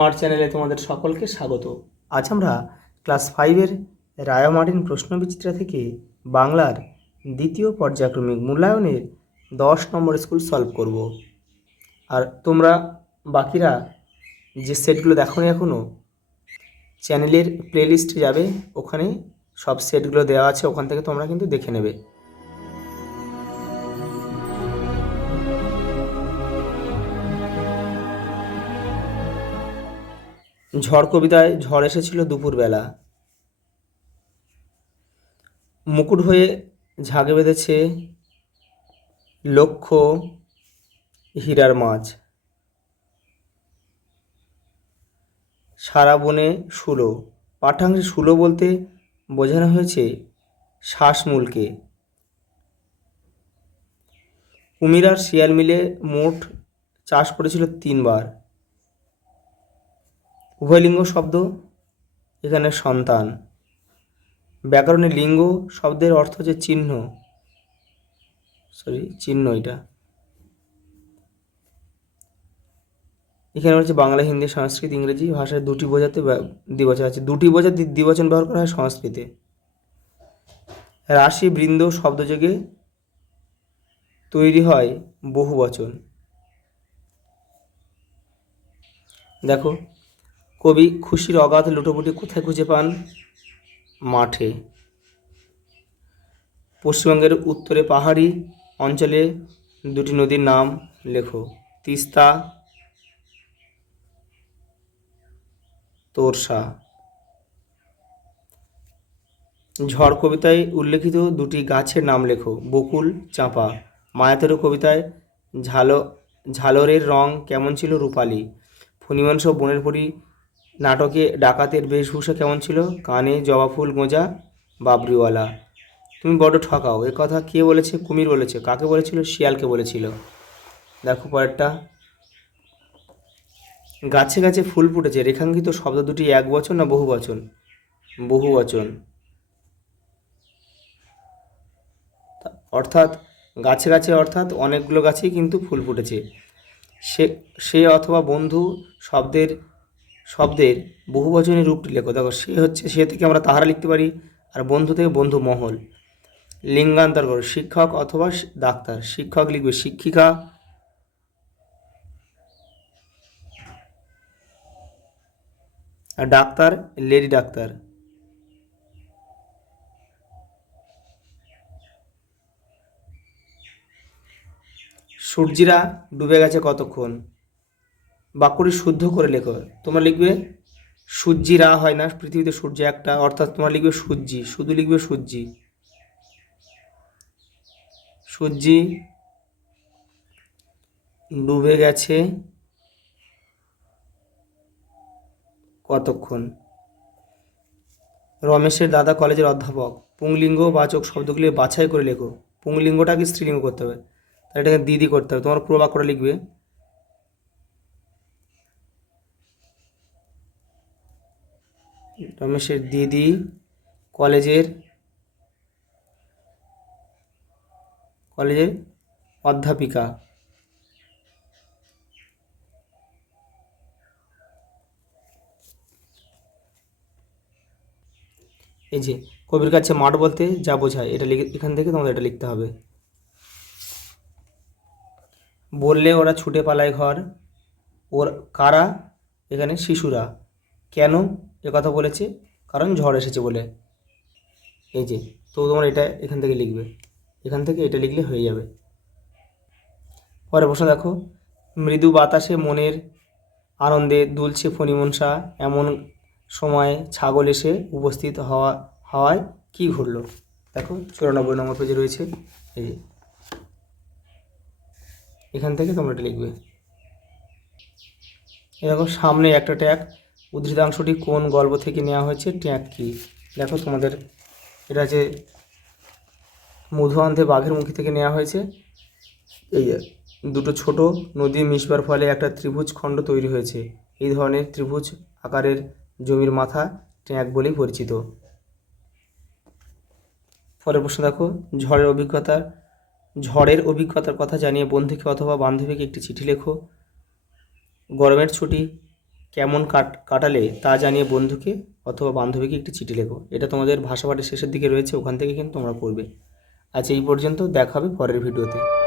আমার চ্যানেলে তোমাদের সকলকে স্বাগত। আজ আমরা ক্লাস 5-এর রায়া মার্টিন প্রশ্নবিচিত্রা থেকে বাংলার দ্বিতীয় পর্যায়ক্রমিক মূল্যায়নের 10 নম্বর স্কুল সলভ করব। আর তোমরা বাকিরা যে সেটগুলো দেখোনি এখনও, চ্যানেলের প্লেলিস্টে যাবে, ওখানে সব সেটগুলো দেওয়া আছে, ওখান থেকে তোমরা কিন্তু দেখে নেবে। ঝড় কবিতায় ঝড় এসেছিল দুপুরবেলা, মুকুট হয়ে ঝাঁকে বেঁধেছে লক্ষ হীরার মাছ, সারা বনে শুলো। পাঠাংশে শুলো বলতে বোঝানো হয়েছে শ্বাসমূলকে। কুমির আর শিয়াল মিলে মোট চাষ করেছিল 3 বার। উভয়লিঙ্গ শব্দ এখানে সন্তান। ব্যাকরণে লিঙ্গ শব্দের অর্থ হচ্ছে চিহ্ন, চিহ্ন। এটা এখানে হচ্ছে বাংলা, হিন্দি, সংস্কৃত, ইংরেজি ভাষায় দুটি বোঝাতে দ্বিবচন আছে। দুটি বোঝাতে দ্বিবচন ব্যবহার করা হয় সংস্কৃতে। রাশি বৃন্দ শব্দযোগে তৈরি হয় বহুবচন। দেখো, কবি খুশির অগাধ লুটোপুটি কোথায় খুঁজে পান? মাঠে। পশ্চিমবঙ্গের উত্তরে পাহাড়ি অঞ্চলে দুটি নদীর নাম লেখো। তিস্তা, তোরসা। ঝড় কবিতায় উল্লেখিত দুটি গাছের নাম লেখো। বকুল, চাঁপা। মায়াতেরও কবিতায় ঝালরের রং কেমন ছিল? রূপালি। ফণিমাংস বনের পরী নাটকে ডাকাতের বেশভূষা কেমন ছিল? কানে জবা ফুল গোঁজা, বাবরিওয়ালা। তুমি বড্ড ঠকাও, এ কথা কে বলেছে? কুমির বলেছে। কাকে বলেছিল? শিয়ালকে বলেছিল। দেখো পরেরটা। গাছে গাছে ফুল ফুটেছে, রেখাঙ্কিত শব্দ দুটি একবচন না বহুবচন? বহুবচন। অর্থাৎ গাছে গাছে অর্থাৎ অনেকগুলো গাছেই কিন্তু ফুল ফুটেছে। সে অথবা বন্ধু শব্দের বহুবচনের রূপটি লেখো। দেখো, সে থেকে আমরা তাহারা লিখতে পারি, আর বন্ধু থেকে বন্ধু মহল। লিঙ্গান্তর করো। শিক্ষক অথবা ডাক্তার। শিক্ষক লিখবে শিক্ষিকা, আর ডাক্তার লেডি ডাক্তার। সূর্যিরা ডুবে গেছে কতক্ষণ? বাক্যটি শুদ্ধ করে লেখো। তোমরা লিখবে সূর্যিরা, হয় না, পৃথিবীতে সূর্য একটা, অর্থাৎ তোমরা লিখবে সূর্যি, শুধু লিখবে সূর্যি। সূর্যি ডুবে গেছে কতক্ষণ? রমেশের দাদা কলেজের অধ্যাপক। পুংলিঙ্গ বাচক শব্দগুলি বাছাই করে লেখো। পুংলিঙ্গটাকে স্ত্রীলিঙ্গ করতে হবে, তাহলে এটাকে দিদি করতে হবে। তোমার পুরো বাক্যটা লিখবে। রমেশের দিদি কলেজের অধ্যাপিকা। এই যে কবির কাছে মাঠ বলতে যা বোঝায়, এটা এখান থেকে তোমাদের এটা লিখতে হবে। বললে ওরা ছুটে পালায় ঘর। ওর কারা? এখানে শিশুরা। কেন কথা বলেছে? কারণ ঝড় এসেছে বলে। এই যে, তো তোমরা এটা এখান থেকে লিখবে, এখান থেকে এটা লিখলে হয়ে যাবে। পরে প্রশ্ন দেখো। মৃদু বাতাসে মনের আনন্দে দুলছে ফণিমনসা, এমন সময় ছাগল এসে উপস্থিত হওয়ায় কি ঘটল? দেখো 94 নম্বর পেজে রয়েছে। এই যে, এখান থেকে তোমরা এটা লিখবে। এরকম সামনে একটা ট্যাগ। উদ্ধৃতাংশটি কোন গল্প থেকে নেওয়া হয়েছে? ট্যাগ কি? দেখো তোমাদের এটা যে মধু আনতে বাঘের মুখী থেকে নেওয়া হয়েছে। এই দুটো ছোট নদী মিশবার ফলে একটা ত্রিভুজ খণ্ড তৈরি হয়েছে। এই ধরনের ত্রিভুজ আকারের জমির মাথা ট্যাগ বলেই পরিচিত। পরের প্রশ্ন দেখো। ঝড়ের অভিজ্ঞতার কথা জানিয়ে বন্ধুকে অথবা বান্ধবীকে একটি চিঠি লেখো। গরমের ছুটি কেমন কাটালে তা জানিয়ে বন্ধুকে অথবা বান্ধবীকে একটি চিঠি লেখো। এটা তোমাদের ভাষা পাঠের শেষের দিকে রয়েছে, ওখান থেকে কিন্তু তোমরা পড়বে। আচ্ছা, এই পর্যন্ত, দেখা হবে পরের ভিডিওতে।